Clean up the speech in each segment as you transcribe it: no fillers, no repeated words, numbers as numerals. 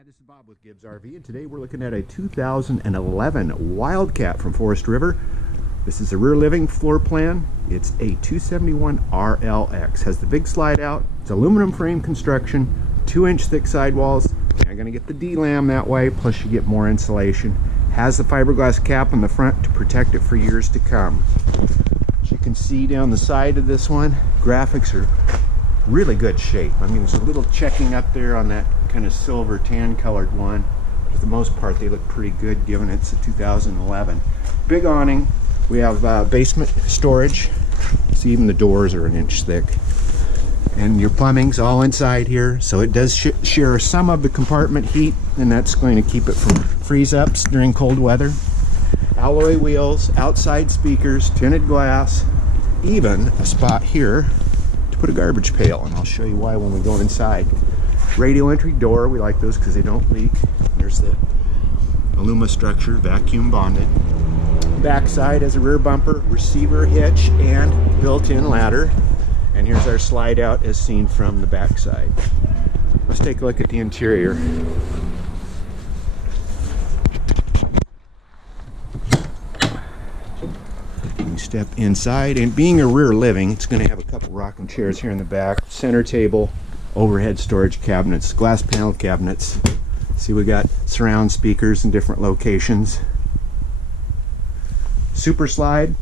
Hi, this is Bob with Gibbs RV, and today we're looking at a 2011 Wildcat from Forest River. This is a rear living floor plan. It's a 271 RLX. Has the big slide out. It's aluminum frame construction, 2-inch thick sidewalls. You're not going to get the D-lam that way, plus you get more insulation. Has the fiberglass cap on the front to protect it for years to come. As you can see down the side of this one, graphics are really good shape. I mean, there's a little checking up there on that kind of silver tan colored one. For the most part, they look pretty good given it's a 2011. Big awning. We have basement storage. See, even the doors are 1 inch thick. And your plumbing's all inside here, so it does share some of the compartment heat, and that's going to keep it from freeze-ups during cold weather. Alloy wheels, outside speakers, tinted glass, even a spot here to put a garbage pail, and I'll show you why when we go inside. Radial entry door, we like those because they don't leak. There's the Aluma structure, vacuum bonded. Backside has a rear bumper, receiver hitch, and built-in ladder. And here's our slide out as seen from the backside. Let's take a look at the interior. You can step inside, and being a rear living, it's going to have a couple rocking chairs here in the back, center table, overhead storage cabinets, glass panel cabinets. See, we got surround speakers in different locations. Super slide,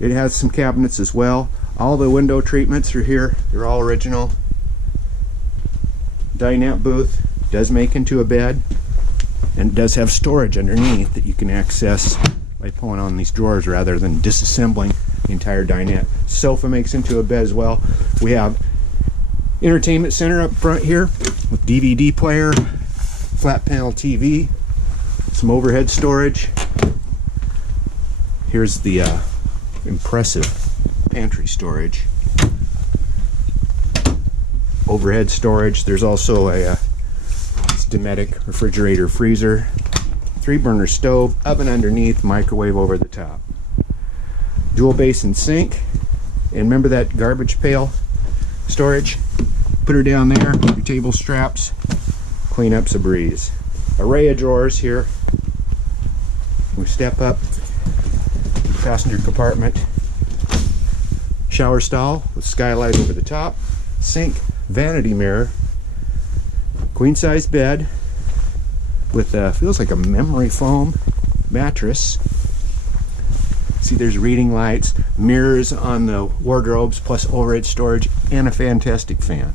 it has some cabinets as well. All the window treatments are here, they're all original. Dinette booth, does make into a bed, and does have storage underneath that you can access by pulling on these drawers rather than disassembling the entire dinette. Sofa makes into a bed as well. We have entertainment center up front here with DVD player, flat panel TV, some overhead storage. Here's the impressive pantry storage. Overhead storage. There's also a Dinette refrigerator freezer, 3-burner stove, oven underneath, microwave over the top. Dual basin sink, and remember that garbage pail storage? Put her down there, your table straps, cleanup's a breeze. Array of drawers here. We step up, passenger compartment, shower stall with skylight over the top, sink, vanity mirror, queen size bed with feels like a memory foam mattress. See, there's reading lights, mirrors on the wardrobes, plus overhead storage, and a fantastic fan.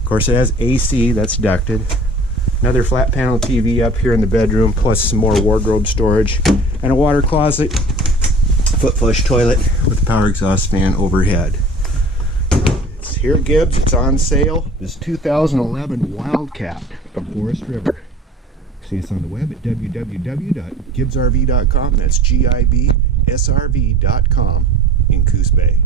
Of course, it has AC that's ducted. Another flat panel TV up here in the bedroom, plus some more wardrobe storage, and a water closet, foot flush toilet with a power exhaust fan overhead. It's here at Gibbs, it's on sale. This 2011 Wildcat from Forest River. See us on the web at www.gibbsrv.com. That's GIBSRV.com in Coos Bay.